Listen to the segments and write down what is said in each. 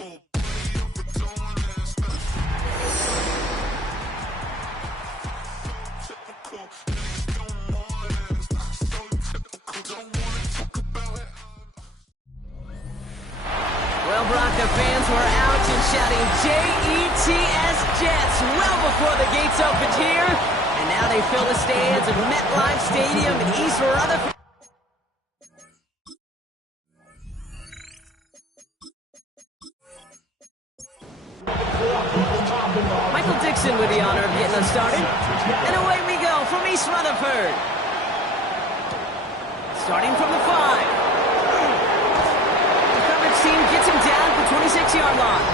Well, Bronco fans were out and shouting J-E-T-S Jets well before the gates opened here. And now they fill the stands of MetLife Stadium in East Rutherford. Michael Dixon with the honor of getting us started. And away we go from East Rutherford. Starting from the 5. Team gets him down at the 26-yard line.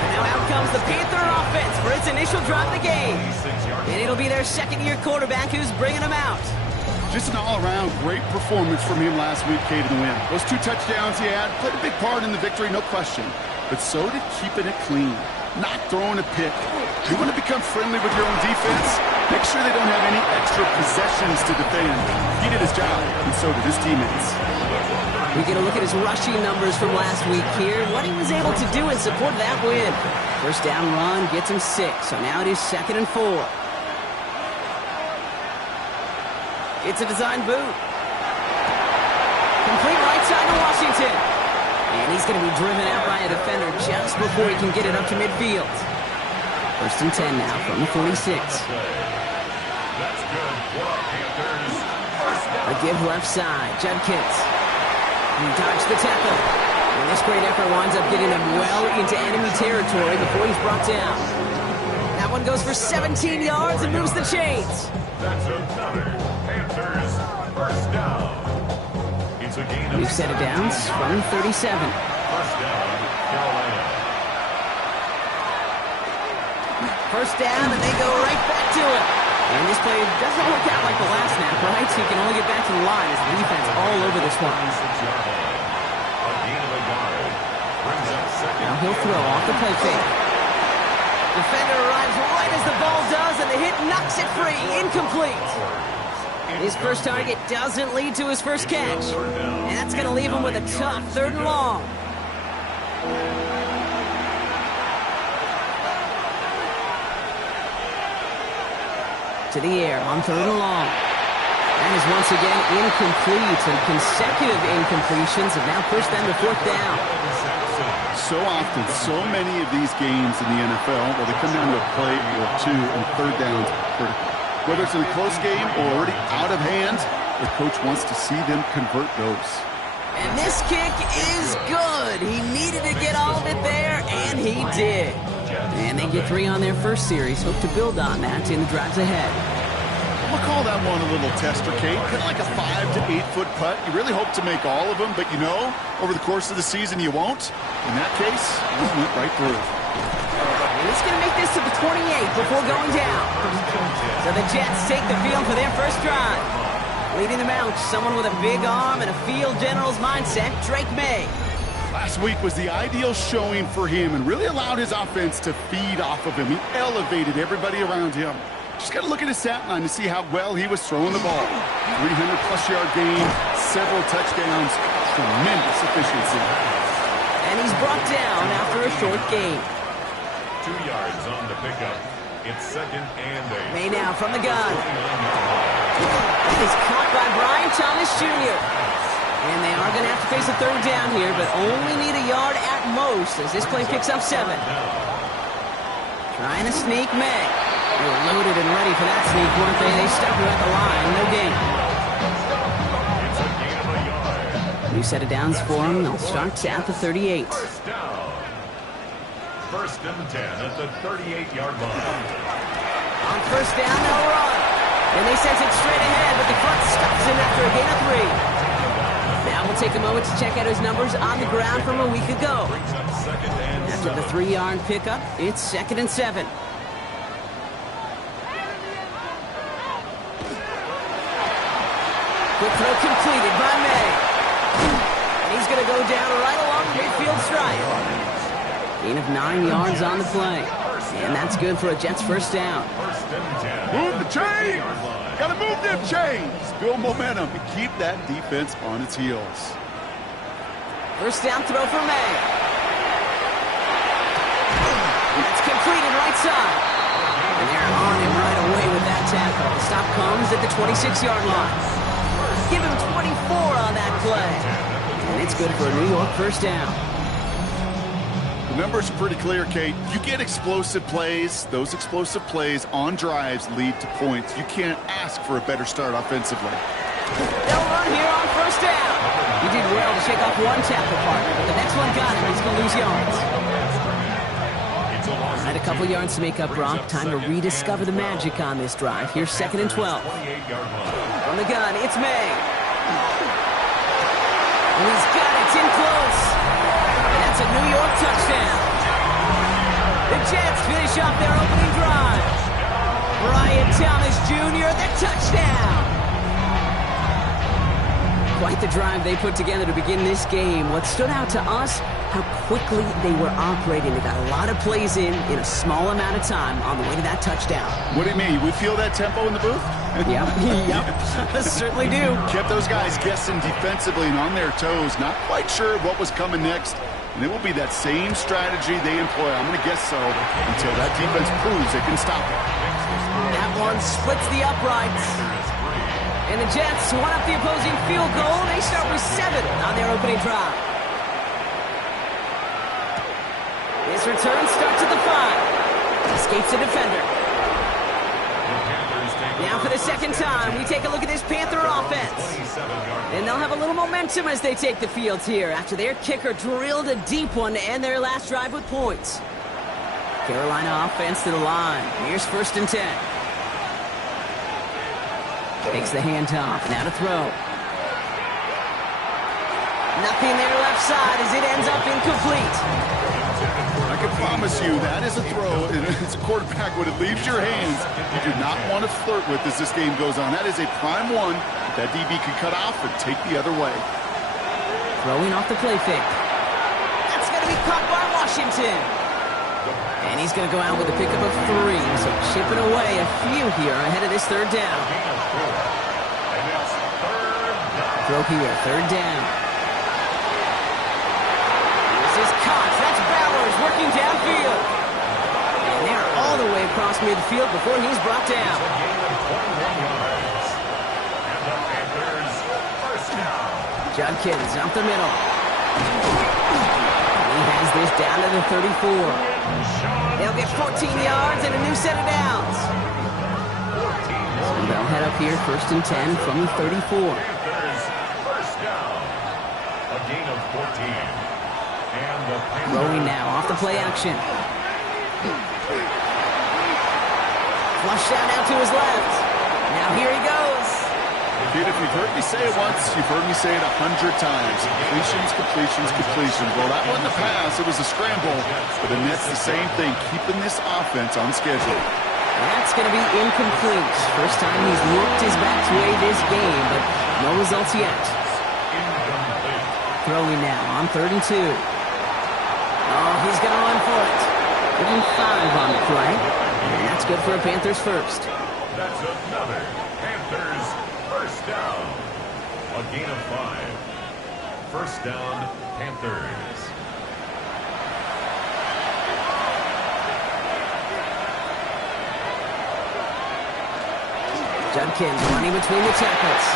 And now out comes the Panther offense for its initial drive of the game. And it'll be their second-year quarterback who's bringing them out. Just an all-around great performance from him last week, Kate, in the win. Those 2 touchdowns he had played a big part in the victory, no question. But so did keeping it clean, not throwing a pick. You want to become friendly with your own defense? Make sure they don't have any extra possessions to defend. He did his job, and so did his teammates. We get a look at his rushing numbers from last week here, what he was able to do in support of that win. First down run gets him 6, so now it is 2nd and 4. It's a design boot. Complete right side to Washington. And he's going to be driven out by a defender just before he can get it up to midfield. First and 10 now from the 46. A give left side, Judkins. He dodged the tackle. And this great effort winds up getting him well into enemy territory before he's brought down. That one goes for 17 yards and moves the chains. That's another Panthers first down. It's a gain of New set of downs from 37. First down, Carolina. First down, and they go right back to it. And this play doesn't work out like the last snap, right? So he can only get back to the line as the defense all over this one. Now he'll throw off the play fake. Defender arrives right as the ball does, and the hit knocks it free. Incomplete. His first target doesn't lead to his first catch. And that's going to leave him with a tough 3rd and long. To the air on 3rd and long. That is once again incomplete, and consecutive incompletions have now pushed them to 4th down. So often, so many of these games in the NFL, where they come down to a play or 2 and 3rd downs critical. Whether it's in a close game or already out of hand, the coach wants to see them convert those. And this kick is good. He needed to get all of it there, and he did. And they get 3 on their first series. Hope to build on that in the drives ahead. We'll call that one a little tester, Kate. Kind of like a 5 to 8 foot putt. You really hope to make all of them, but you know, over the course of the season, you won't. In that case, this went right through. And he's going to make this to the 28 before going down. So the Jets take the field for their first drive. Leading them out, someone with a big arm and a field general's mindset, Drake May. Last week was the ideal showing for him and really allowed his offense to feed off of him. He elevated everybody around him. Just got to look at his stat line to see how well he was throwing the ball. 300-plus yard game, several touchdowns, tremendous efficiency. And he's brought down after a short gain. 2 yards on the pickup. It's 2nd and 8. May now from the gun. It is caught by Brian Thomas Jr. And they are going to have to face a 3rd down here, but only need a yard at most as this play picks up 7. Trying to sneak May. They were loaded and ready for that sneak, weren't they? They stuck him at the line. No gain. It's a gain of a yard. New set of downs for him. They'll start at the 38. First down. 1st and 10 at the 38-yard line. On first down, they'll run. And they send it straight ahead, but the front stops him after a gain of 3. Now we'll take a moment to check out his numbers on the ground from a week ago. After the 3-yard pickup, it's 2nd and 7. Quick throw completed by May. And he's going to go down right along the midfield stripe. Gain of 9 yards on the play. And that's good for a Jets first down. Move the chains! Got to move them chains! Build momentum and keep that defense on its heels. First down throw for May. outside. And they're on him right away with that tackle. The stop comes at the 26-yard line. Give him 24 on that play. And it's good for a New York first down. The numbers are pretty clear, Kate. You get explosive plays. Those explosive plays on drives lead to points. You can't ask for a better start offensively. They'll run here on first down. He did well to shake off one tackle partner, but the next one got him. He's going to lose yards. All right, a couple yards to make up, Brock. Time to rediscover the magic on this drive. Here's 2nd and 12. From the gun, it's May. And he's got it. It's in close. And that's a New York touchdown. The Jets finish off their opening drive. Brian Thomas Jr., the touchdown. Quite the drive they put together to begin this game. What stood out to us, how quickly they were operating. They got a lot of plays in a small amount of time on the way to that touchdown. What do you mean? We feel that tempo in the booth? Yep, certainly do. Kept those guys guessing defensively and on their toes, not quite sure what was coming next. And it will be that same strategy they employ, I'm going to guess so, until that defense proves they can stop it. That one splits the uprights. And the Jets one up the opposing field goal. They start with 7 on their opening drive. This return starts at the 5. Escapes the defender. Now for the second time, we take a look at this Panther offense. And they'll have a little momentum as they take the field here after their kicker drilled a deep one to end their last drive with points. Carolina offense to the line. Here's 1st and 10. Takes the handoff. Now to throw. Nothing there left side as it ends up incomplete. I can promise you that is a throw. It's a quarterback when it leaves your hands. You do not want to flirt with as this game goes on. That is a prime one that DB could cut off and take the other way. Throwing off the play fake. That's going to be caught by Washington. And he's going to go out with a pickup of 3. So chipping away a few here ahead of this 3rd down. Throw here, 3rd down. This is Cox. That's Bowers working downfield. And they're all the way across midfield before he's brought down. Judkins up the middle. He has this down to the 34. They'll get 14 yards and a new set of downs. So they'll head up here 1st and 10 from the 34. Throwing now off the play action. Flushed out now to his left. Now here he goes. Kid, if you've heard me say it once, you've heard me say it 100 times. Completions, completions, completions. Well, that wasn't a pass. It was a scramble. But the Nets the same thing, keeping this offense on schedule. That's going to be incomplete. First time he's worked his back way this game, but no results yet. Throwing now on 3rd and 2. Oh, he's going to run for it. Give him 5 on the play. And that's good for a Panthers first. That's another Panthers first down. A gain of 5. First down, Panthers. Judkins running between the tackles.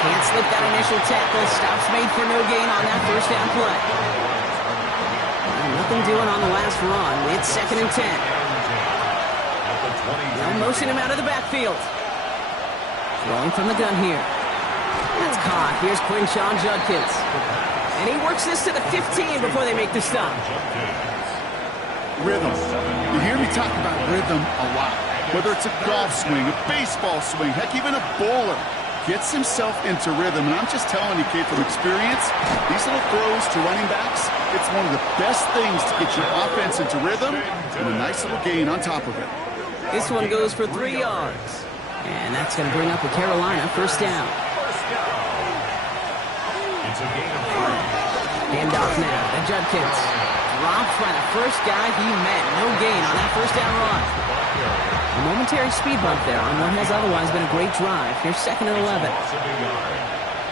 Can't slip that initial tackle. Stops made for no gain on that first down play. Nothing doing on the last run. It's 2nd and 10. They'll motion him out of the backfield. Throwing from the gun here. That's caught. Here's Quinshawn Judkins. And he works this to the 15 before they make the stop. Rhythm. You hear me talk about rhythm a lot. Whether it's a golf swing, a baseball swing, heck, even a bowler gets himself into rhythm. And I'm just telling you, kid, from experience, these little throws to running backs, it's one of the best things to get your offense into rhythm and a nice little gain on top of it. This one goes for 3 yards. And that's going to bring up a Carolina first down. Handoff now to Judkins. Dropped by the first guy he met. No gain on that first down run. A momentary speed bump there on what has otherwise been a great drive. Here's 2nd and 11.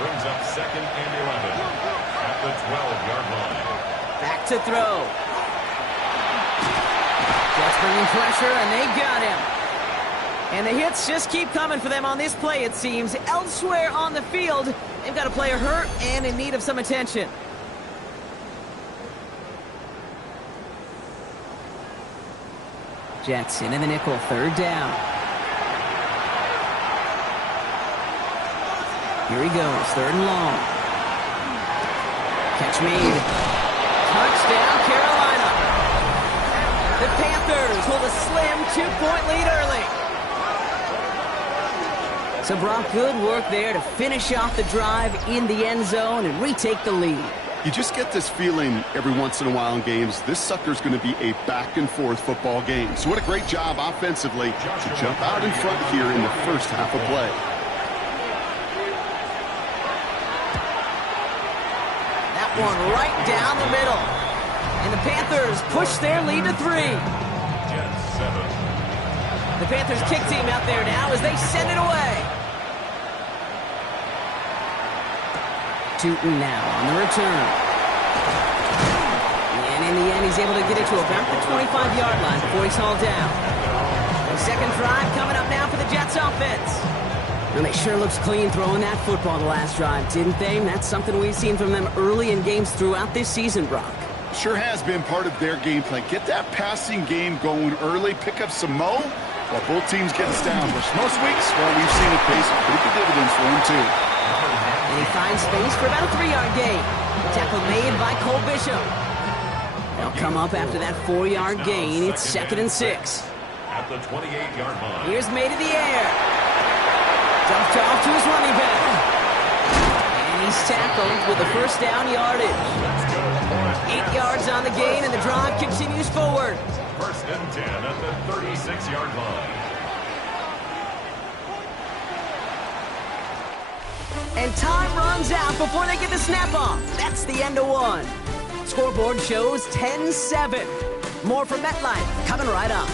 Brings up 2nd and 11 at the 12-yard line. Back to throw. Jets bringing pressure, and they got him. And the hits just keep coming for them on this play, it seems. Elsewhere on the field, they've got a player hurt and in need of some attention. Jets in the nickel, third down. Here he goes, third and long. Catch made. Touchdown, Carolina. The Panthers hold a slim 2-point lead early. So, Brock, good work there to finish off the drive in the end zone and retake the lead. You just get this feeling every once in a while in games, this sucker's going to be a back-and-forth football game. So what a great job offensively to jump out in front here in the first half of play. That one right down the middle. And the Panthers push their lead to 3. The Panthers kick team out there now as they send it away. Tootin now on the return. And in the end, he's able to get it to about the 25-yard line before he's hauled down. The second drive coming up now for the Jets offense. And they sure looks clean throwing that football the last drive, didn't they? And that's something we've seen from them early in games throughout this season, Brock. Sure has been part of their game plan. Get that passing game going early, pick up some mo, while both teams get established. Most weeks, well, we've seen it pay some pretty good dividends for them, too. And he finds space for about a 3-yard gain. Tackle made by Cole Bishop. They'll come up after that 4-yard gain. It's 2nd and 6. At the 28-yard line. Here's made in the air. Dumped off to his running back. And he's tackled with the first down yardage. 8 yards on the gain, and the drive continues forward. 1st and 10 at the 36-yard line. And time runs out before they get the snap off. That's the end of one. Scoreboard shows 10-7. More from MetLife coming right up.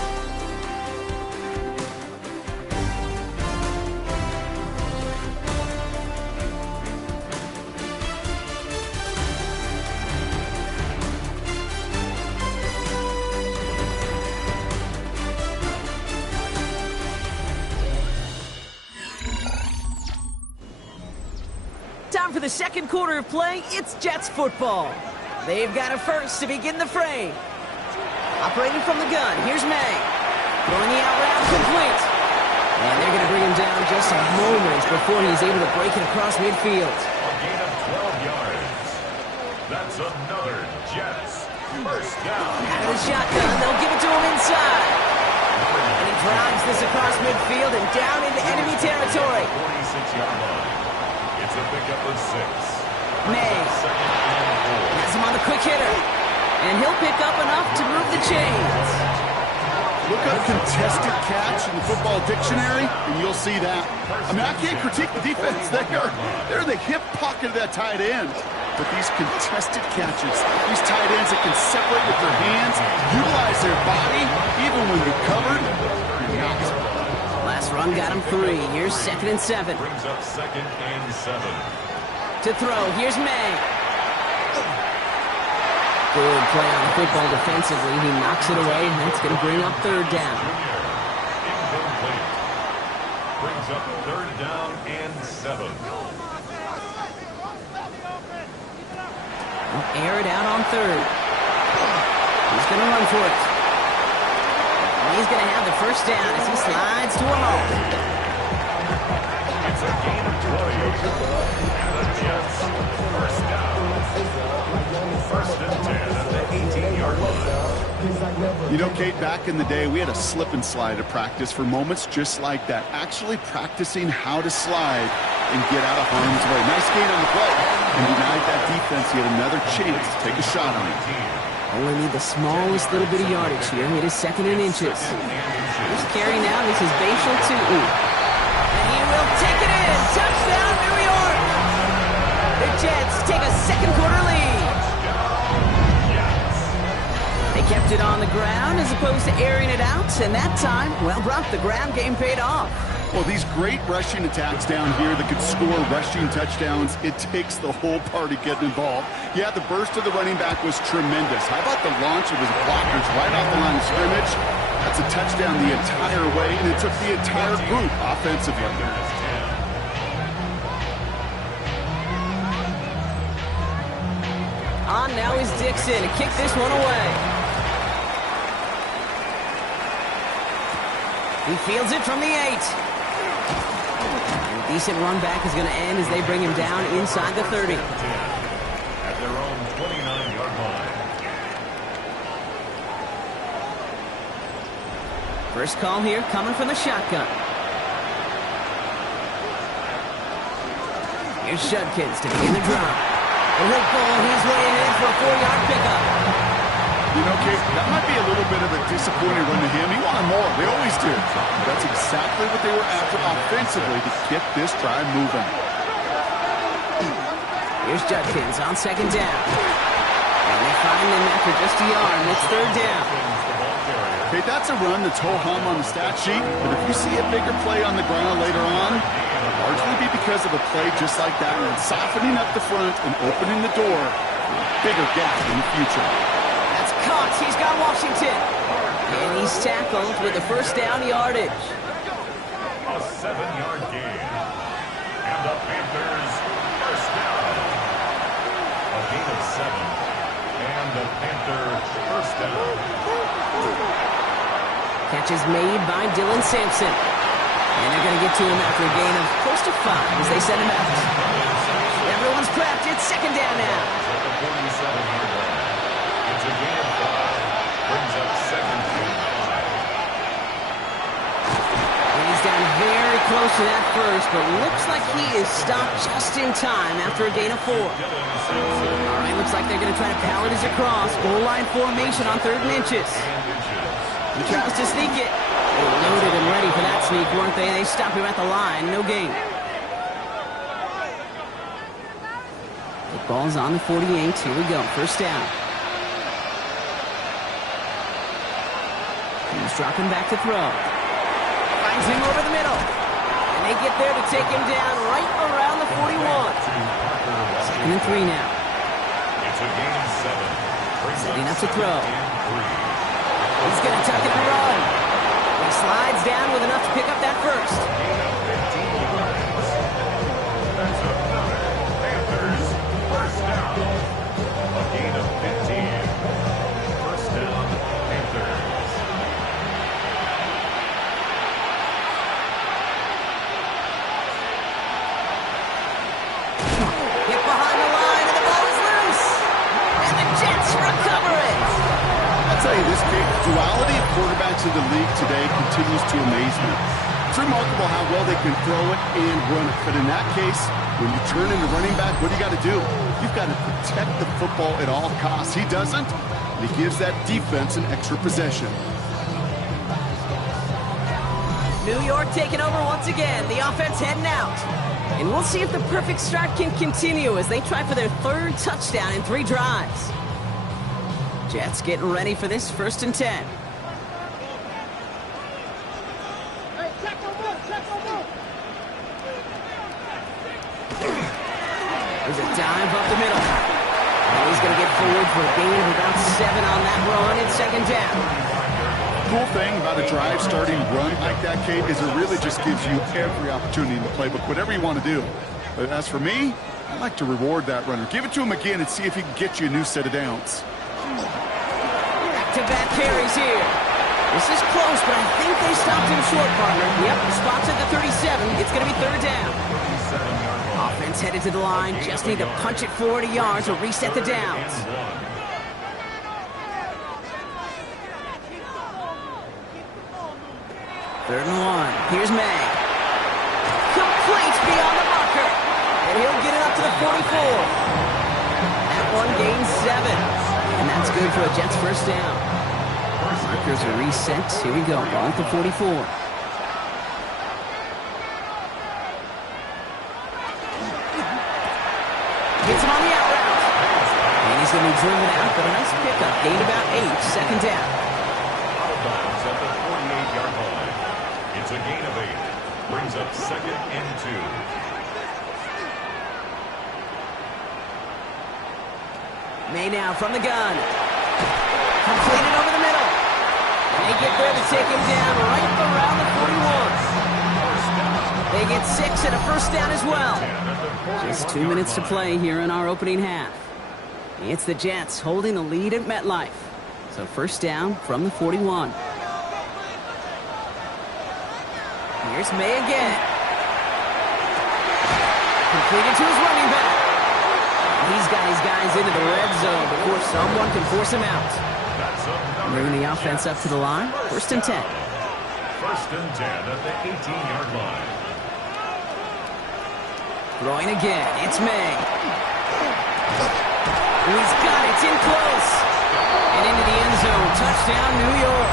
Time for the second quarter of play. It's Jets football. They've got a first to begin the fray. Operating from the gun, here's May. Throwing the out route complete. And they're going to bring him down just a moment before he's able to break it across midfield. A gain of 12 yards. That's another Jets first down. Out of the shotgun, they'll give it to him inside. And he drives this across midfield and down into enemy territory. 46-yard line. It's a pickup of 6. May has him on the quick hitter. And he'll pick up enough to move the chains. Look up contested catch in the football dictionary, and you'll see that. I mean, I can't critique the defense there. They're the hip pocket of that tight end. But these contested catches, these tight ends that can separate with their hands, utilize their body, even when they're covered, you're not. Last run got him 3. Here's 2nd and 7. Brings up 2nd and 7. To throw, here's May. Good play on the football defensively. He knocks it away, and that's going to bring up 3rd down. Incomplete. Brings up 3rd down and 7. We'll air it out on 3rd. He's going to run for it. And he's going to have the first down as he slides to a hole. It's a gain of 20. And the Jets first down. 1st and 10 at the 18-yard line. You know, Kate, back in the day, we had a slip and slide at practice for moments just like that. Actually practicing how to slide and get out of harm's way. Nice gain on the play. And denied that defense yet another chance to take a shot on it. Only need the smallest little bit of yardage here. It is 2nd and inches. Here's carry now. This is Bashal Tootin. And he will take it in. Touchdown, New York. The Jets take a second quarter lead. They kept it on the ground as opposed to airing it out. And that time, well, Brock, the ground game paid off. Well, these great rushing attacks down here that could score rushing touchdowns, it takes the whole party getting involved. Yeah, the burst of the running back was tremendous. How about the launch of his blockers right off the line of scrimmage? That's a touchdown the entire way, and it took the entire group offensively. On now is Dixon to kick this one away. He fields it from the 8. A decent run back is going to end as they bring him down inside the 30. At their own 29-yard line. First call here coming from the shotgun. Here's Judkins to begin the drive. And he'll pull his way in for a 4-yard pickup. You know, Kate, that might be a little bit of a disappointing run to him. He wanted more. They always do. That's exactly what they were after offensively to get this drive moving. Here's Judkins on second down. And they find them after just a yard, and it's third down. Okay, that's a run that's ho-hum on the stat sheet, but if you see a bigger play on the ground later on, it'll largely be because of a play just like that one, softening up the front and opening the door for a bigger gap in the future. That's caught. He's got Washington. And he's tackled with the first down yardage. A 7-yard gain. And the Panthers first down. A gain of 7. And the Panthers first down. Catch is made by Dylan Sampson. And they're going to get to him after a gain of close to 5 as they send him out. Everyone's prepped. It's second down now. At the 47-yard line. It's a gain of 5. Brings up second and 5. And he's down very close to that first, but looks like he is stopped just in time after a gain of 4. All right, looks like they're going to try to power this across. Goal line formation on 3rd and inches. He tries to sneak it. They were loaded and ready for that sneak, weren't they? They stop him at the line. No gain. The ball's on the 48. Here we go. First down. He's dropping back to throw. Finds him over the middle. And they get there to take him down right around the 41. 2nd and 3 now. It's a gain of 7. Setting up to throw. He's going to tuck it and run. He slides down with enough to pick up that first. That's another Panthers first down. A gain of 15. First down, Panthers. Hit behind the line, and the ball is loose. And the Jets recover it. I'll tell you this, Kate, the duality of quarterbacks in the league today continues to amaze me. It's remarkable how well they can throw it and run it. But in that case, when you turn into running back, what do you got to do? You've got to protect the football at all costs. He doesn't, and he gives that defense an extra possession. New York taking over once again. The offense heading out. And we'll see if the perfect start can continue as they try for their 3rd touchdown in 3 drives. Jets getting ready for this 1st and 10. There's a dive up the middle. And he's going to get forward for a gain of about 7 on that run. It's 2nd down. Cool thing about a drive starting run like that, Kate, is it really just gives you every opportunity in the playbook, whatever you want to do. But as for me, I like to reward that runner. Give it to him again and see if he can get you a new set of downs. Back-to-back carries here. This is close, but I think they stopped him short, partner. Yep, spots at the 37. It's going to be 3rd down. Offense headed to the line. Just need to punch it 40 yards or reset the downs. 3rd and 1. Here's May. Complete beyond the marker. And he'll get it up to the 44. That one gains 7. And that's good for a Jets first down. Markers are reset. Here we go. Ball at the 44. Gets him on the out route. And he's going to be driven out, but a nice pickup. Gained about 8. 2nd down. Out of bounds at the 48-yard line. It's a gain of 8. Brings up 2nd and 2. May now from the gun. Completed over the middle. They get there to take him down right around the 41. They get 6 and a first down as well. Just 2 minutes to play here in our opening half. It's the Jets holding the lead at MetLife. So first down from the 41. Here's May again. Completed to his running back. He's got his guys into the red zone before someone can force him out. Bringing the offense up to the line. First and 10. First and 10 at the 18-yard line. Throwing again. It's May. He's got it. It's in close. And into the end zone. Touchdown, New York.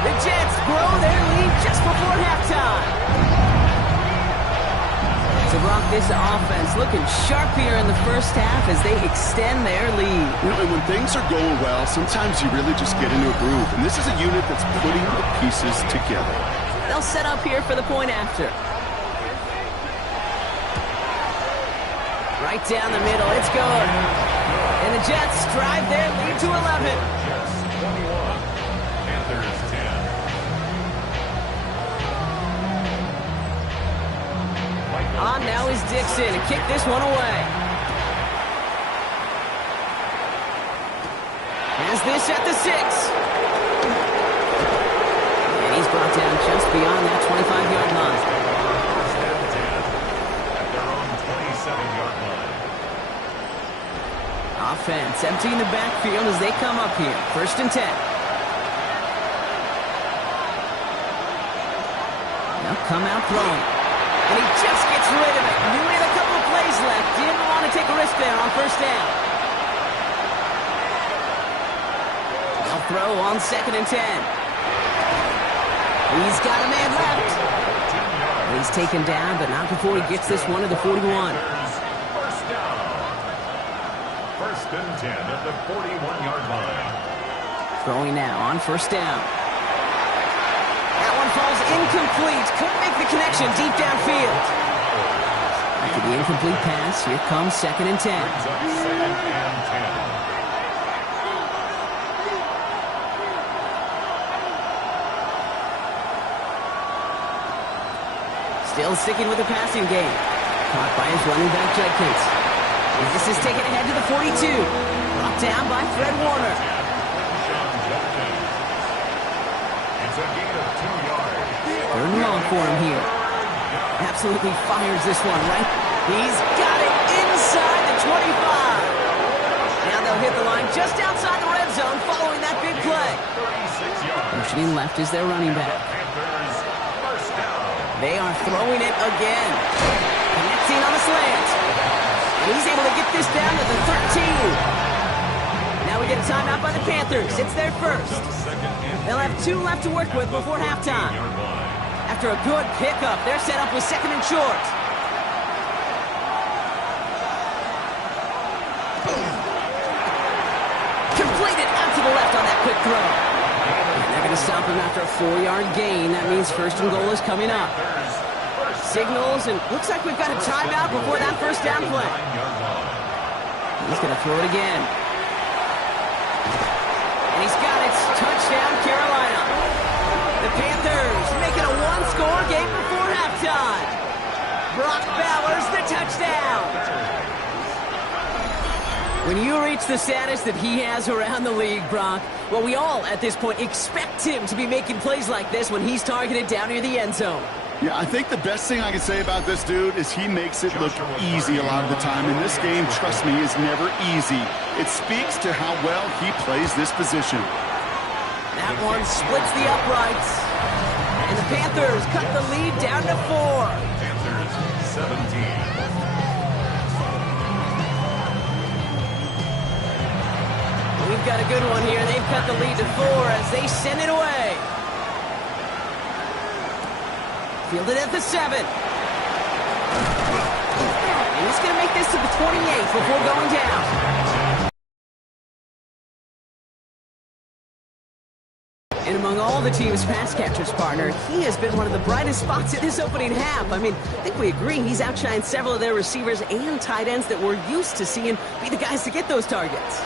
The Jets grow their lead just before halftime. So, Brock, this offense looking sharp here in the first half as they extend their lead. You know, and when things are going well, sometimes you really just get into a groove. And this is a unit that's putting the pieces together. They'll set up here for the point after. Right down the middle. It's good. And the Jets drive their lead to 11. Jets 21. Panthers 10. On now is Dixon to kick this one away. Has this at the 6. And he's brought down just beyond that 25-yard line. First and 10 at their own 27-yard line. Offense emptying the backfield as they come up here. First and 10. Now come out throwing. And he just gets rid of it. Knew he had a couple of plays left. Didn't want to take a risk there on first down. They'll throw on 2nd and 10. He's got a man left. He's taken down, but not before he gets this one to the 41. First down. First and 10 at the 41-yard line. Throwing now on first down. That one falls incomplete. Couldn't make the connection deep downfield. After the incomplete pass, here comes 2nd and 10. Brings up 2nd and 10. Still sticking with the passing game. Caught by his running back, Judkins. This is taken ahead to the 42. Brought down by Fred Warner. It's a gain of 2 yards. 3rd and long for him here. Absolutely fires this one, right? He's got it inside the 25. Now they'll hit the line just outside the red zone following that big play. 36 yards. Motioning left is their running back. Panthers first down. They are throwing it again. Connecting on the slant. And he's able to get this down to the 13. Now we get a timeout by the Panthers. It's their first. They'll have 2 left to work with before halftime. After a good pickup, they're set up with 2nd and short. Completed out to the left on that quick throw. And they're going to stop him after a 4-yard gain. That means 1st and goal is coming up. Signals, and looks like we've got a timeout before that first down play. He's going to throw it again. And he's got it. Touchdown, Carolina. The Panthers making a 1-score game before halftime. Brock Bowers, the touchdown. When you reach the status that he has around the league, Brock, well, we all at this point expect him to be making plays like this when he's targeted down near the end zone. Yeah, I think the best thing I can say about this dude is he makes it look easy a lot of the time. And this game, trust me, is never easy. It speaks to how well he plays this position. That one splits the uprights. And the Panthers cut the lead down to 4. Panthers 17. We've got a good one here. They've cut the lead to 4 as they send it away. Fielded at the 7. And he's going to make this to the 28 before going down. And among all the team's pass catchers, partner, he has been one of the brightest spots in this opening half. I mean, I think we agree he's outshined several of their receivers and tight ends that we're used to seeing be the guys to get those targets.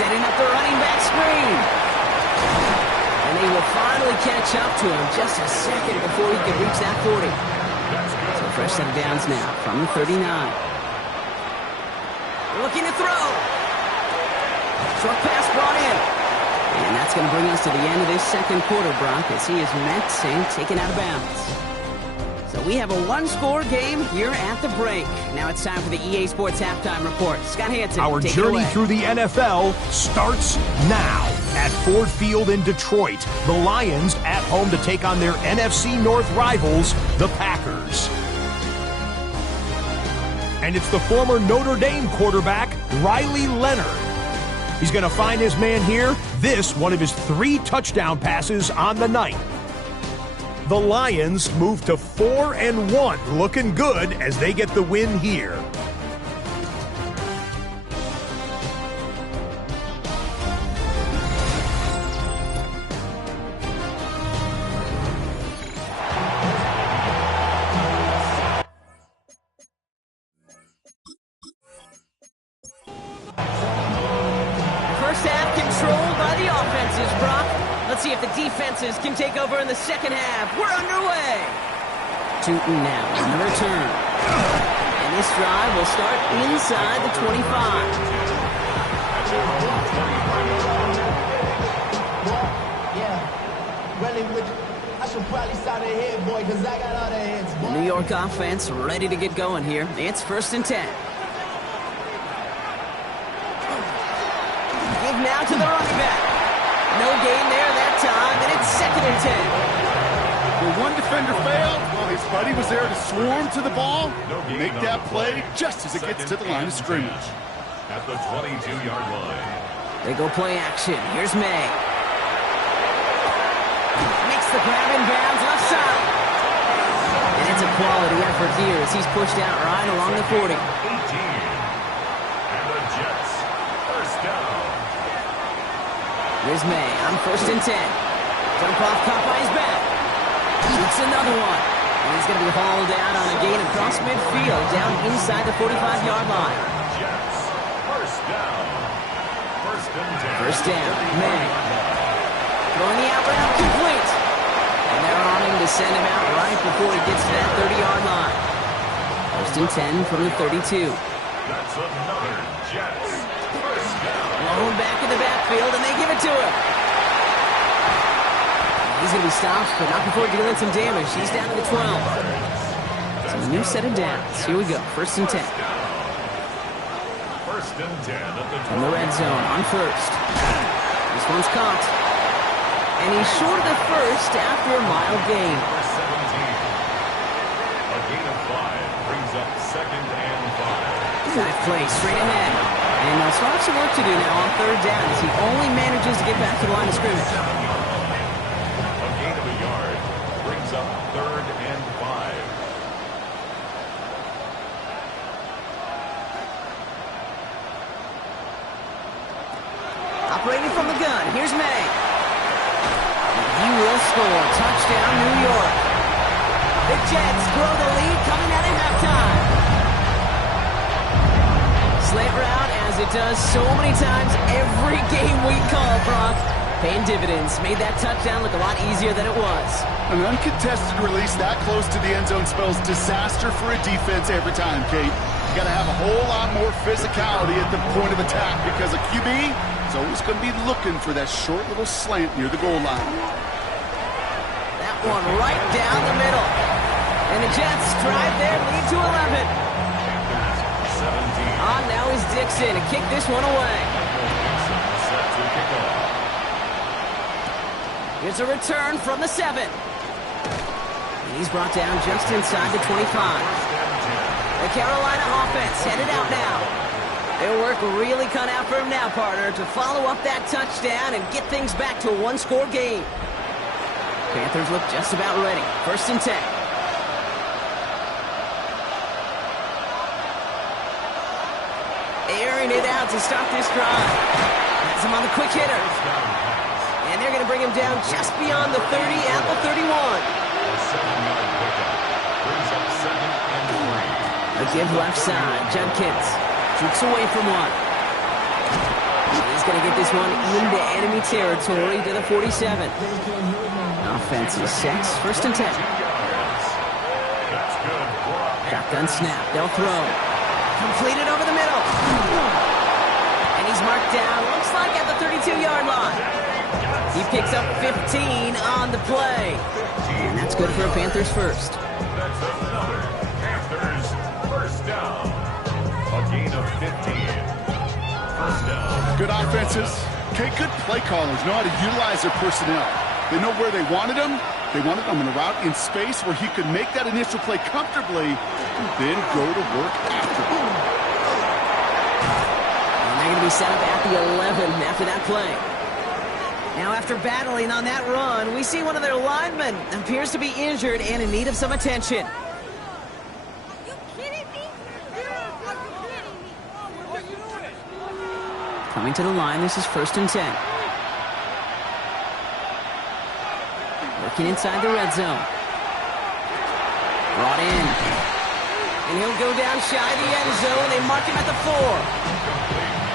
Setting up the running back screen. And they will finally catch up to him just a second before he can reach that 40. So fresh set of downs now from the 39. Looking to throw. Short pass brought in. And that's going to bring us to the end of this second quarter, Brock, as he is met and taken out of bounds. So we have a one-score game here at the break. Now it's time for the EA Sports Halftime Report. Scott Hansen, our take journey it away. through the NFL starts now at Ford Field in Detroit. The Lions at home to take on their NFC North rivals, the Packers. And it's the former Notre Dame quarterback, Riley Leonard. He's going to find his man here. This, one of his 3 touchdown passes on the night. The Lions move to 4-1, looking good as they get the win here. First half controlled by the offenses, Brock. Let's see if the defenses can take over in the second half. We're underway. Tootin now on the return. And this drive will start inside the 25. I should probably start ahead, boy, because I got all the heads, boy. The New York offense ready to get going here. It's 1st and 10. Give now to the running back. No gain there that time, and it's 2nd and 10. When one defender failed, well, his buddy was there to swarm to the ball, make that play just as it gets to the line of scrimmage. At the 22-yard line. They go play action. Here's May. Makes the grab in bounds left side. And it's a quality effort here as he's pushed out right along the 40. 18. And the Jets, first down. Here's May on 1st and 10. Jump off, caught by his back. Shoots another one. And he's going to be hauled out on a gain across midfield down inside the 45-yard line. Jets, first down. 1st and 10. First down, May. Throwing the out route complete. And they're on him to send him out right before he gets to that 30-yard line. 1st and 10 from the 32. That's another Jets, first down. Blown back in the backfield, and they give it to him. He's going to be stopped, but not before dealing some damage. He's down to the 12. So a new set of downs. Here we go, 1st and 10. 1st and 10 at the From the red zone on 1st. This one's caught. And he's short of the 1st after a mild gain. 17. A gain of 5 brings up 2nd and 5. That play straight ahead. And they'll start some work to do now on 3rd down as he only manages to get back to the line of scrimmage. A gain of a yard brings up 3rd and 5. Operating from the gun, here's May. And he will score. Touchdown, New York. The Jets grow the lead coming out of halftime. Slant route, as it does so many times every game we call, Brock. Paying dividends. Made that touchdown look a lot easier than it was. An uncontested release that close to the end zone spells disaster for a defense every time, Kate. You got to have a whole lot more physicality at the point of attack because a QB is always going to be looking for that short little slant near the goal line. That one right down the middle. And the Jets drive their lead to 11. 17. On now is Dixon to kick this one away. Set to kick off. Here's a return from the 7. And he's brought down just inside the 25. The Carolina offense headed out now. Their work really cut out for him now, partner, to follow up that touchdown and get things back to a one-score game. Panthers look just about ready. 1st and 10. Airing it out to start this drive. Has him on the quick hitter. And they're going to bring him down just beyond the 30 at the 31. A 7-yard pickup. Brings up 2nd and 3. A give left side. Judkins shoots away from one. He's going to get this one into enemy territory to the 47. Offense is set. 1st and 10. That's good. Shotgun snap. They'll throw. Completed over the middle. And he's marked down. Looks like at the 32-yard line. He picks up 15 on the play. And that's good for a Panthers first. That's another Panthers first down. A gain of 15. First down. Good offenses. Okay, good play callers know how to utilize their personnel. They know where they wanted him. They wanted him in a route in space where he could make that initial play comfortably, then go to work after. And they're going to be set up at the 11 after that play. Now, after battling on that run, we see one of their linemen appears to be injured and in need of some attention. Coming to the line, this is 1st and 10. Working inside the red zone. Brought in. And he'll go down shy of the end zone. They mark him at the 4.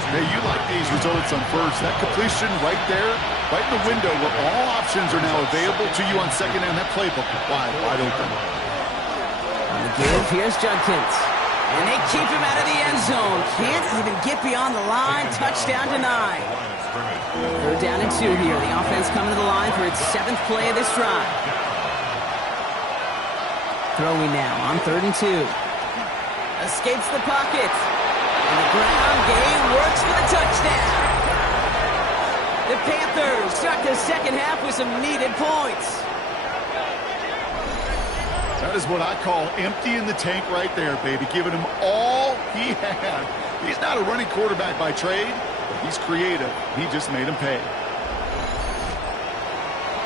Hey, you like these results on first. That completion right there, right in the window where all options are now available to you on 2nd and that playbook wide open. On the give, here's Judkins. And they keep him out of the end zone. Can't even get beyond the line. Touchdown denied. 3rd down and 2 here. The offense coming to the line for its 7th play of this drive. Throwing now on 3rd and 2. Escapes the pocket. And the ground game works for the touchdown. The Panthers start the second half with some needed points. That is what I call empty in the tank right there, baby. Giving him all he had. He's not a running quarterback by trade, but he's creative. He just made him pay.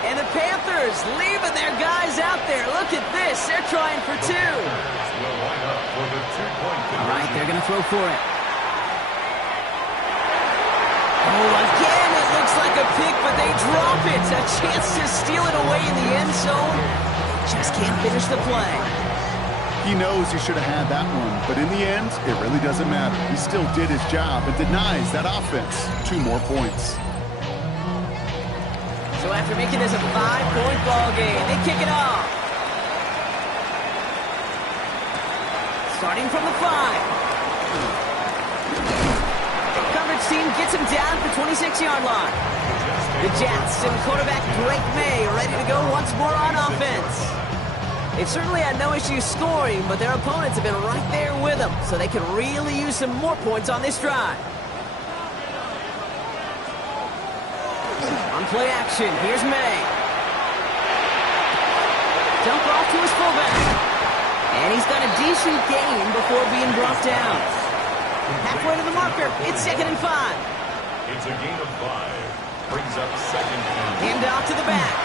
And the Panthers leaving their guys out there. Look at this. They're trying for 2. All right, they're going to throw for it. Oh, again, it looks like a pick, but they drop it. A chance to steal it away in the end zone. Just can't finish the play. He knows he should have had that one, but in the end, it really doesn't matter. He still did his job and denies that offense 2 more points. So after making this a 5-point ball game, they kick it off. Starting from the 5. Coverage team gets him down at the 26-yard line. The Jets and quarterback Drake May ready to go once more on offense. They've certainly had no issue scoring, but their opponents have been right there with them, so they can really use some more points on this drive. On play action, here's May. Dump off to his fullback. And he's got a decent gain before being brought down. Halfway to the marker, it's 2nd and 5. It's a gain of 5. Brings up 2nd and 5. Hand off to the back.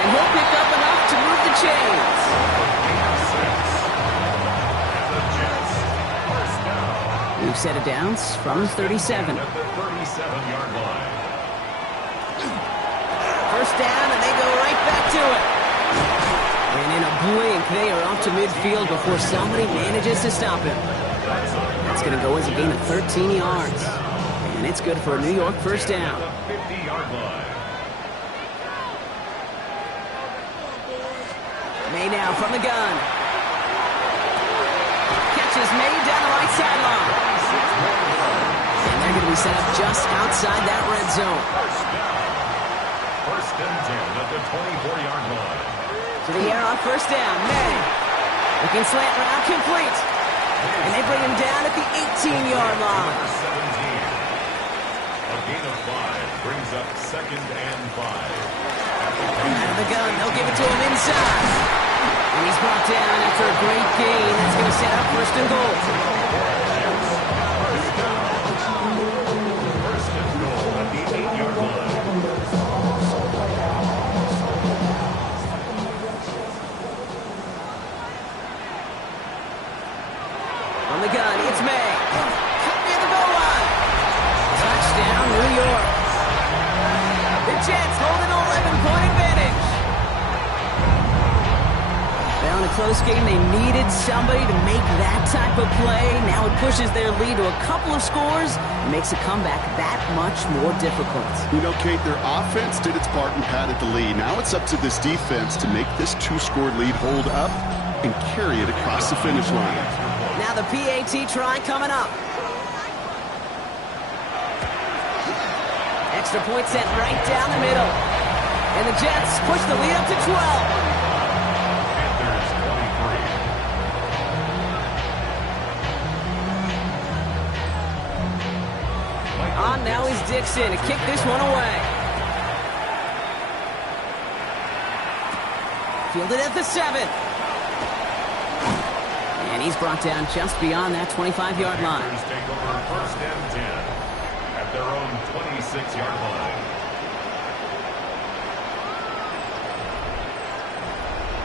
And he'll pick up enough to move the chains. New set of downs from 37. At the 37-yard line. First down, and they go right back to it. And in a blink, they are off to midfield before somebody manages to stop him. That's going to go as a gain of 13 yards. And it's good for a New York first down. 50-yard line. May now from the gun. Catches May down the right sideline. And they're going to be set up just outside that red zone. First and 10 at the 24-yard line. To the air on first down. May. Looking slant route complete. And they bring him down at the 18-yard line. 17. A gain of 5 brings up 2nd and 5. Out of the gun, they'll give it to him inside. And he's brought down after a great gain. That's going to set up 1st and goal. First and goal at the 8-yard line. On the gun, it's May. Cut near the goal line. Touchdown, New 2-point advantage. Now in a close game, they needed somebody to make that type of play. Now it pushes their lead to a couple of scores and makes a comeback that much more difficult. You know, Kate, their offense did its part and padded the lead. Now it's up to this defense to make this 2-score lead hold up and carry it across the finish line. Now the PAT try coming up. Extra point sent right down the middle. And the Jets push the lead up to 12. On now is Dixon to kick this one away. Fielded at the 7. And he's brought down just beyond that 25-yard line. Take over first and 10 at their own 26-yard line.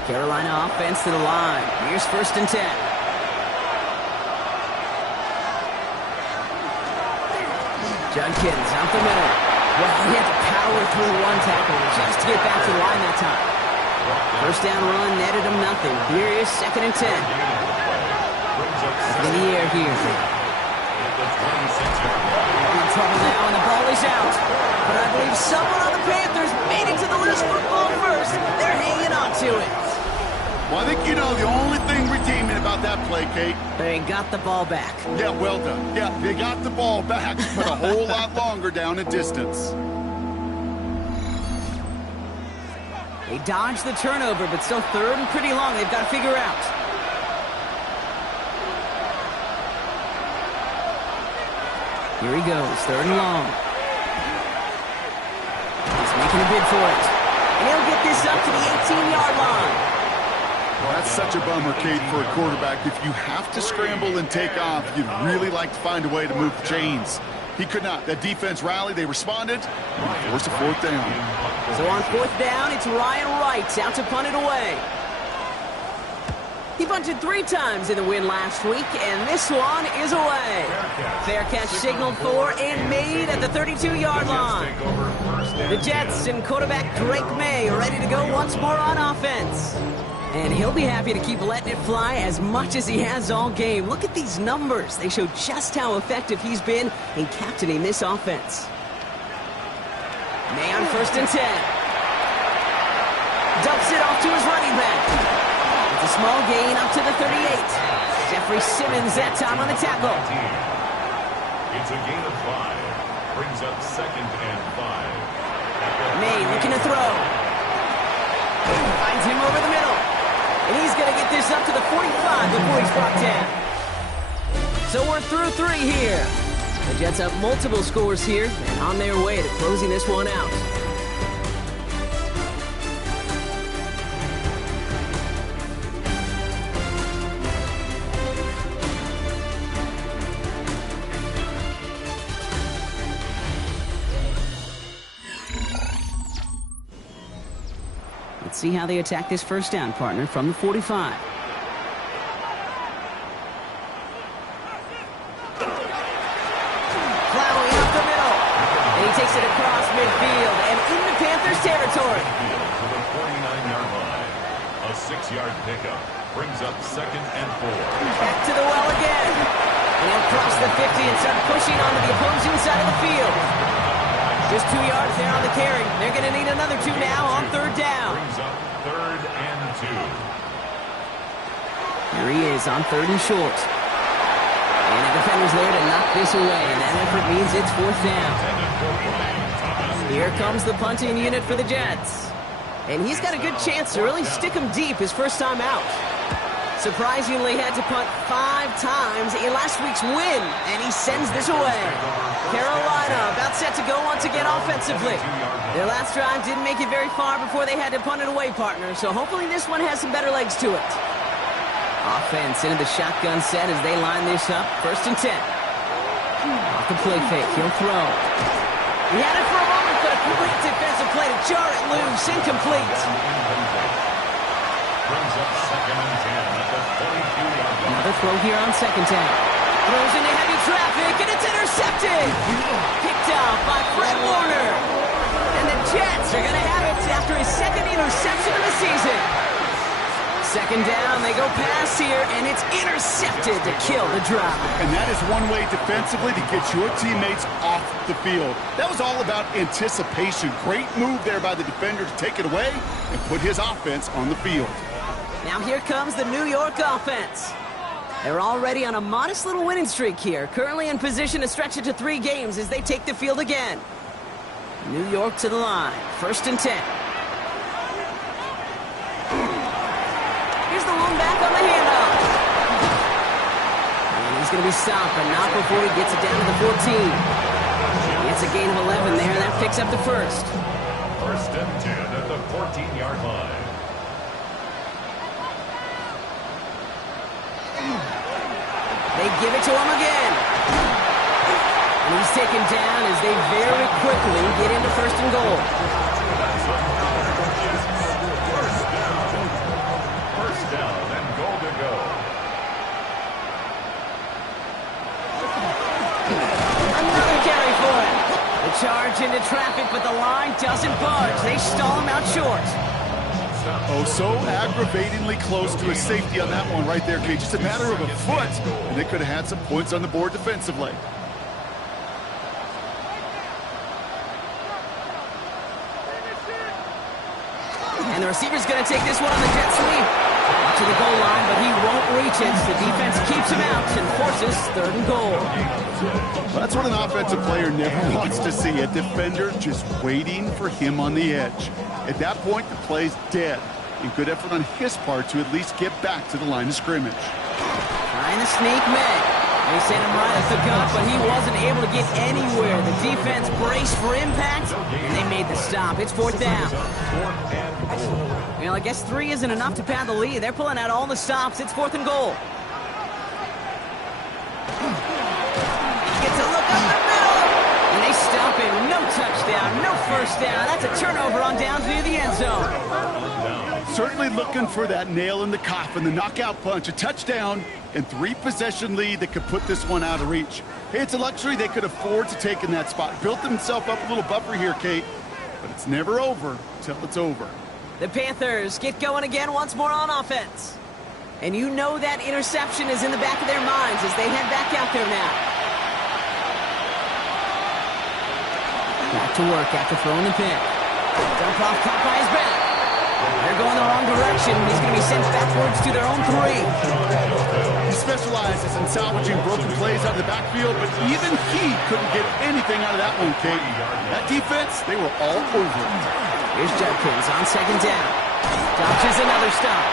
Carolina offense to the line. Here's first and 10. Judkins out the middle. Well, he had to power through one tackle just to get back to the line that time. First down run netted him nothing. Here is second and 10. Up in the air here. In trouble now, and the ball is out. But I believe someone on the Panthers made it to the loose football first. They're hanging on to it. Well, I think you know the only thing redeeming about that play, Kate. They got the ball back. Yeah, well done. Yeah, they got the ball back, but a whole lot longer down in distance. They dodged the turnover, but still third and pretty long. They've got to figure out. Here he goes, third and long. He's making a bid for it. And he'll get this up to the 18-yard line. Well, that's such a bummer, Kate, for a quarterback. If you have to scramble and take off, you'd really like to find a way to move the chains. He could not. That defense rallied, they responded, and forced a fourth down. So on fourth down, it's Ryan Wright out to punt it away. He punted 3 times in the win last week, and this one is away. Fair catch signaled for and made at the 32-yard line. The Jets and quarterback Drake May ready to go once more on offense. And he'll be happy to keep letting it fly as much as he has all game. Look at these numbers. They show just how effective he's been in captaining this offense. May on first and 10. Dumps it off to his running back. It's a small gain up to the 38. Jeffrey Simmons that time on the tackle. It's a gain of 5. Brings up second and 5. May looking to throw. Finds him over the middle. And he's going to get this up to the 45 before he's brought down. So we're through 3 here. The Jets have multiple scores here and on their way to closing this one out. Let's see how they attack this first down, partner, from the 45. Plowing up the middle. And he takes it across midfield and into Panthers territory. To the 49-yard line. A 6-yard pickup brings up second and 4. Back to the well again. And he'll cross the 50 and start pushing onto the opposing side of the field. Just 2 yards there on the carry. They're going to need another 2 now on third down. Brings up third and 2. Here he is on third and short. And the defender's there to knock this away. And that effort means it's fourth down. Here comes the punting unit for the Jets. And he's got a good chance to really stick him deep his first time out. Surprisingly had to punt 5 times in last week's win. And he sends this away. Carolina about set to go once again offensively. Their last drive didn't make it very far before they had to punt it away, partner. So hopefully this one has some better legs to it. Offense into the shotgun set as they line this up. First and 10. Off the play fake. He'll throw. He had it for a moment, but a complete defensive play to jar it loose. Incomplete. Brings up second and 10 at the 42-yard line. Another throw here on second down. Throws into heavy traffic, and it's intercepted. Picked up by Fred Warner. And the Jets are going to have it after second down, they go pass here, and it's intercepted to kill the drive. And that is one way defensively to get your teammates off the field. That was all about anticipation. Great move there by the defender to take it away and put his offense on the field. Now here comes the New York offense. They're already on a modest little winning streak here, currently in position to stretch it to 3 games as they take the field again. New York to the line, 1st and 10. Here's the lone back on the handoff. And he's going to be stopped, but not before he gets it down to the 14. It's a gain of 11 there, that picks up the first. 1st and 10 at the 14-yard line. They give it to him again. And he's taken down as they very quickly get into 1st and goal. First down and goal to go. Another carry for him. The charge into traffic, but the line doesn't budge. They stall him out short. Oh, so aggravatingly close to a safety on that one right there, Kate. Just a matter of a foot, and they could have had some points on the board defensively. And the receiver's going to take this one on the jet sweep. Up to the goal line, but he won't reach it. The defense keeps him out and forces 3rd and goal. Well, that's what an offensive player never wants to see, a defender just waiting for him on the edge. At that point, the play's dead. And good effort on his part to at least get back to the line of scrimmage. Trying to sneak May. They sent him right at the gut, but he wasn't able to get anywhere. The defense braced for impact, and they made the stop. It's 4th down. Well, I guess 3 isn't enough to pad the lead. They're pulling out all the stops. It's 4th and goal. Gets a look up the middle, and they stop him. No touchdown, no first down. That's a turnover on downs near the end zone. Certainly looking for that nail in the coffin, the knockout punch, a touchdown, and 3-possession lead that could put this one out of reach. Hey, it's a luxury they could afford to take in that spot. Built themselves up a little buffer here, Kate, but it's never over till it's over. The Panthers get going again once more on offense. And you know that interception is in the back of their minds as they head back out there now. Back to work after throwing the pick. Dump off, caught by his back. They're going the wrong direction. He's going to be sent backwards to their own 3. He specializes in salvaging broken plays out of the backfield, but even he couldn't get anything out of that one, Kate. That defense, they were all over it. Here's Judkins on 2nd down. Dodges another stop.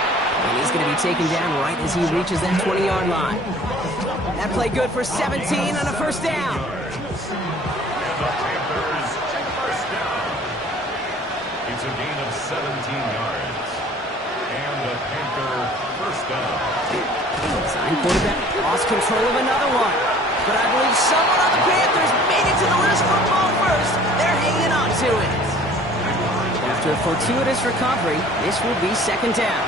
And he's going to be taken down right as he reaches that 20-yard line. That play good for 17 on a 1st down. It's a gain of 17 yards. And the Panther 1st down. Sign quarterback lost control of another one. But I believe someone on the Panthers made it to the list for ball first. They're hanging on to it. After a fortuitous recovery, this will be 2nd down.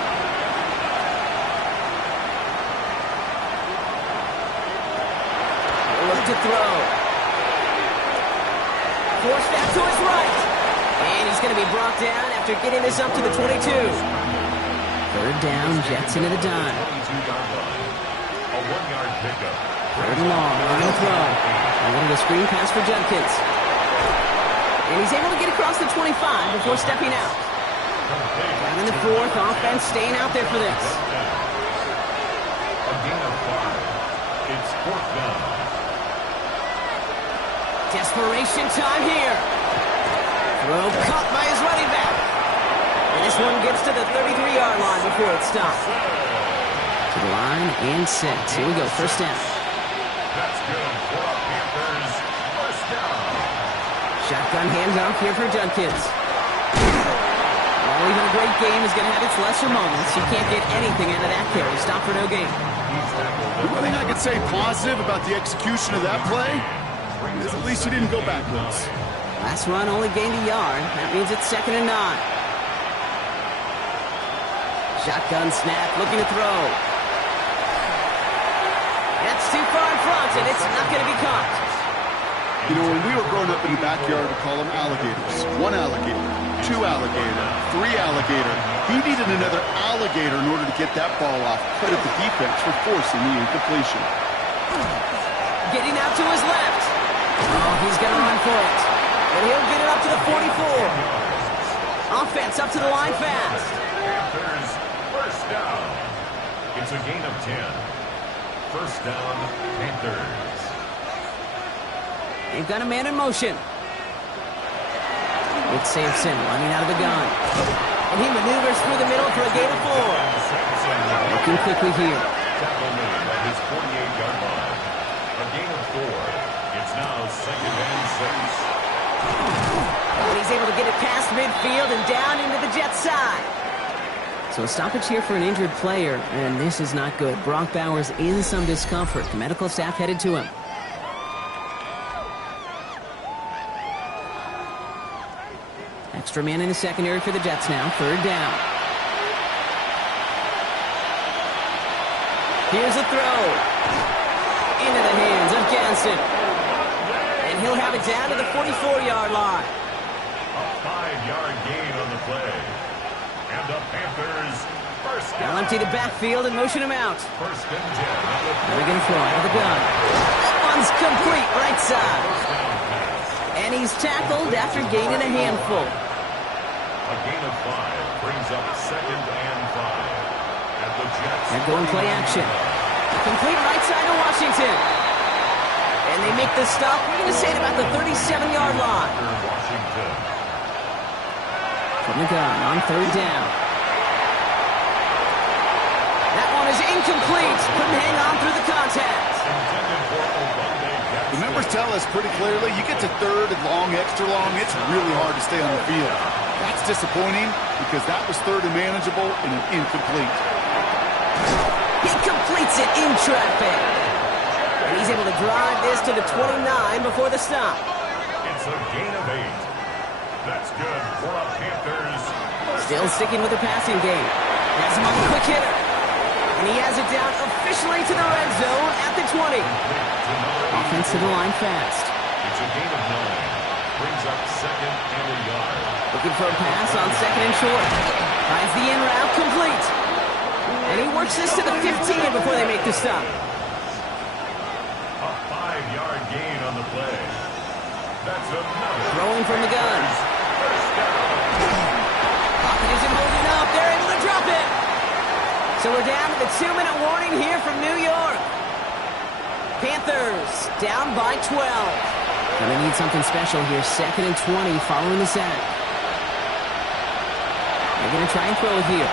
Look to throw. Forced back to his right. And he's going to be brought down after getting this up to the 22. 3rd down, Jets into the dime. A 1-yard pickup. 3rd and long, they're going to throw. A little bit of screen pass for Judkins. And he's able to get across the 25 before stepping out. Down in the 4th, offense staying out there for this. A gain of 5. It's 4th down. Desperation time here. Throw caught by his running back. And this one gets to the 33-yard line before it's stopped. To the line and set. Here we go, 1st down. That's good for the Panthers. 1st down. Shotgun handoff here for Judkins. Well, even a great game is going to have its lesser moments. You can't get anything out of that carry. Stop for no gain. The one thing I could say positive about the execution of that play is at least he didn't go backwards. Last run only gained a yard. That means it's 2nd and 9. Shotgun snap, looking to throw. That's too far in front, and it's not going to be caught. You know, when we were growing up in the backyard, we call them alligators. One alligator. 2 alligator, 3 alligator. He needed another alligator in order to get that ball off. Credit the defense for forcing the incompletion. Getting out to his left. Oh, he's going to run for it. And he'll get it up to the 44. Offense up to the line fast. Panthers, first down. It's a gain of 10. First down, Panthers. They've got a man in motion. It's Sampson running out of the gun. And he maneuvers through the middle for a gain of 4. Looking quickly here. Tackle made at his 48-yard line. A gain of 4. It's now 2nd and 6. And he's able to get it past midfield and down into the Jets' side. So a stoppage here for an injured player, and this is not good. Brock Bowers in some discomfort. The medical staff headed to him. Extra man in the secondary for the Jets now. 3rd down. Here's a throw. Into the hands of Jansen. And he'll have it down to the 44-yard line. A 5-yard gain on the play. And the Panthers, first They'll down. empty the backfield and motion him out. First and 10. Now they're going to throw out of the gun. That one's complete right side. And he's tackled after gaining a handful. A gain of 5 brings up 2nd and 5. At the Jets. They're going play action. Complete right side to Washington. And they make the stop. We're going to say at about the 37-yard line. Washington. From the gun on 3rd down. That one is incomplete. Couldn't hang on through the contact. Intended for Obande. The numbers tell us pretty clearly, you get to 3rd and long, extra long, it's really hard to stay on the field. That's disappointing because that was 3rd and manageable and an incomplete. He completes it in traffic. And he's able to drive this to the 29 before the stop. It's a gain of 8. That's good for the Panthers. Still sticking with the passing game. Has him on the quick hitter. And he has it down officially to the red zone at the 20. Offense to the line fast. It's a gain of 9. Brings up 2nd and a yard. Looking for a pass on 2nd and short. Finds the in route complete. And he works this to the 15 before they make the stop. A 5-yard gain on the play. That's another. Throwing from the gun. First down. Pocket isn't holding up. They're able to drop it. So we're down to the 2-minute warning here from New York. Panthers down by 12. Gonna need something special here. 2nd and 20 following the sack. They're gonna try and throw it here.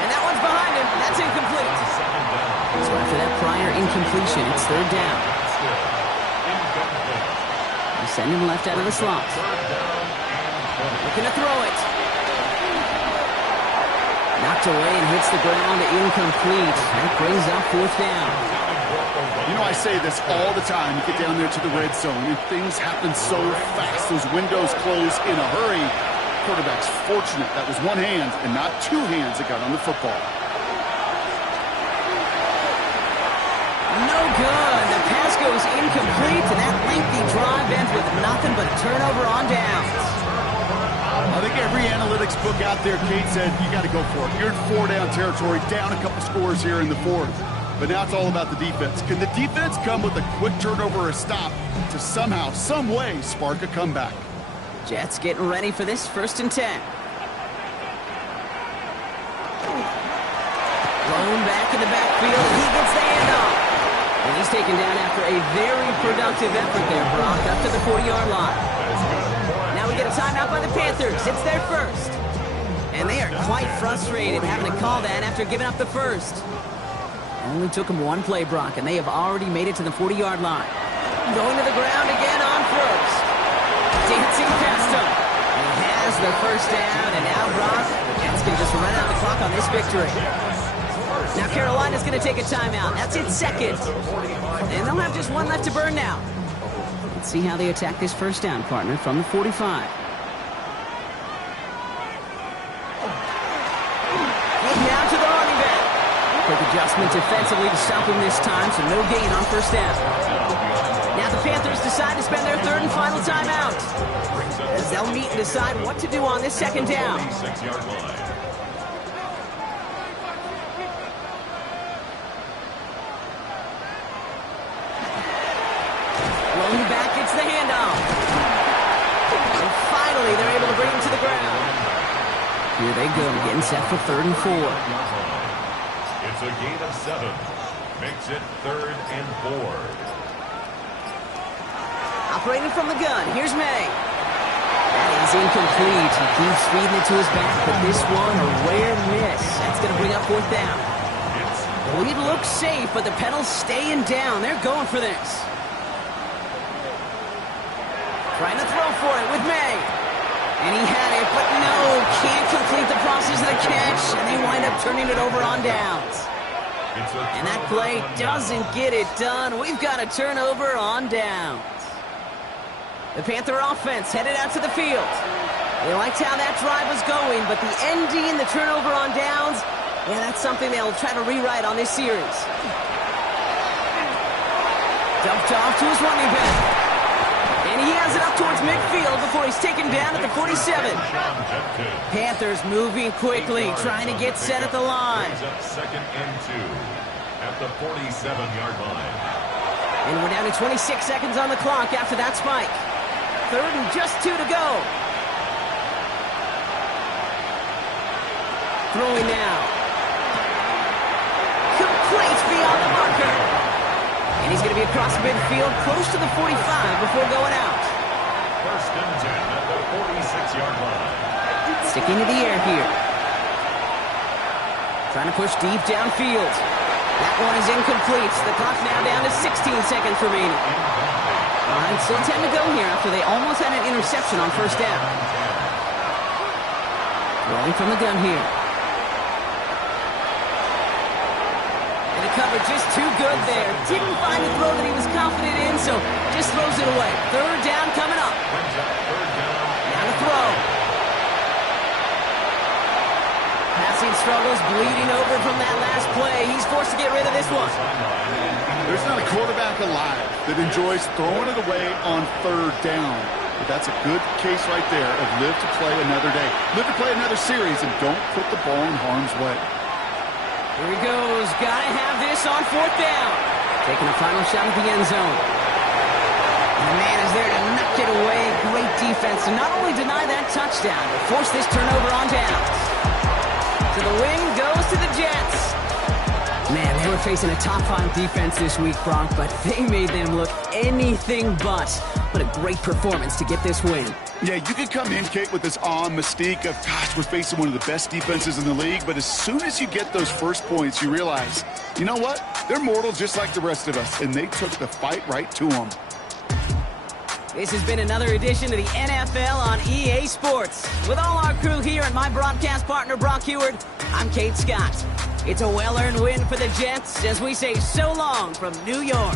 And that one's behind him. That's incomplete. Second down. So after that prior incompletion, it's 3rd down. Still incomplete. They send him left out of the slot. 3rd down and 20. Looking to throw it. Knocked away and hits the ground. Incomplete. That brings up 4th down. You know, I say this all the time. You get down there to the red zone, and things happen so fast. Those windows close in a hurry. Quarterback's fortunate that was one hand and not 2 hands that got on the football. No good. The pass goes incomplete, and that lengthy drive ends with nothing but a turnover on downs. I think every analytics book out there, Kate said, you got to go for it. You're in 4-down territory, down a couple scores here in the 4th. But now it's all about the defense. Can the defense come with a quick turnover or a stop to somehow, some way, spark a comeback? Jets getting ready for this 1st and 10. Thrown back in the backfield, and he gets the handoff. And he's taken down after a very productive effort there, Brock, up to the 40-yard line. Now we get a timeout by the Panthers. It's their first. And they are quite frustrated having to call that after giving up the first. Only took them one play, Brock, and they have already made it to the 40-yard line. Going to the ground again on first. Dancing past him. And he has the first down, and now Brock, the Jets can just run out the clock on this victory. Now Carolina's going to take a timeout. That's its 2nd. And they'll have just one left to burn now. Let's see how they attack this first down, partner, from the 45. Look now to the running back. Quick adjustment defensively to stop him this time, so no gain on first down. Now the Panthers decide to spend their 3rd and final timeout, as they'll They'll meet and decide what to do on this second down. 46-yard line. Rolling back, gets the handoff. And finally, they're able to bring him to the ground. Here they go, getting set for 3rd and 4. It's a gain of 7. Makes it 3rd and 4. Operating from the gun, here's May. That is incomplete. He keeps feeding it to his back, but this one, a rare miss. That's going to bring up 4th down. The lead looks safe, but the pedals staying down. They're going for this. Trying to throw for it with May. And he had it, but no, can't complete the process of the catch, and they wind up turning it over on downs. And that play doesn't get it done. We've got a turnover on downs. The Panther offense headed out to the field. They liked how that drive was going, but the ending, the turnover on downs, yeah, that's something they'll try to rewrite on this series. Dumped off to his running back. And he has it up towards midfield before he's taken down at the 47. Panthers moving quickly, trying to get set at the line. 2nd and 2 at the 47-yard line. And we're down to 26 seconds on the clock after that spike. 3rd and just 2 to go. Throwing now. Complete beyond the marker. And he's going to be across midfield, close to the 45 before going out. 1st and 10 at the 46-yard line. Sticking to the air here. Trying to push deep downfield. That one is incomplete. The clock now down to 16 seconds remaining. All right, still 10 to go here after they almost had an interception on 1st down. Rolling from the gun here. And the cover just too good there. Didn't find the throw that he was confident in, so just throws it away. 3rd down coming up. Now to throw. Passing struggles, bleeding over from that last play. He's forced to get rid of this one. There's not a quarterback alive that enjoys throwing it away on 3rd down. But that's a good case right there of live to play another day. Live to play another series and don't put the ball in harm's way. Here he goes. Got to have this on 4th down. Taking a final shot at the end zone. And the man is there to knock it away. Great defense to not only deny that touchdown, but force this turnover on downs. So the win goes to the Jets. Man, they were facing a top-5 defense this week, Bronk, but they made them look anything but. What a great performance to get this win. Yeah, you can come in, Kate, with this awe and mystique of, gosh, we're facing one of the best defenses in the league, but as soon as you get those first points, you realize, you know what? They're mortal just like the rest of us, and they took the fight right to them. This has been another edition of the NFL on EA Sports. With all our crew here and my broadcast partner, Brock Heward, I'm Kate Scott. It's a well-earned win for the Jets as we say so long from New York.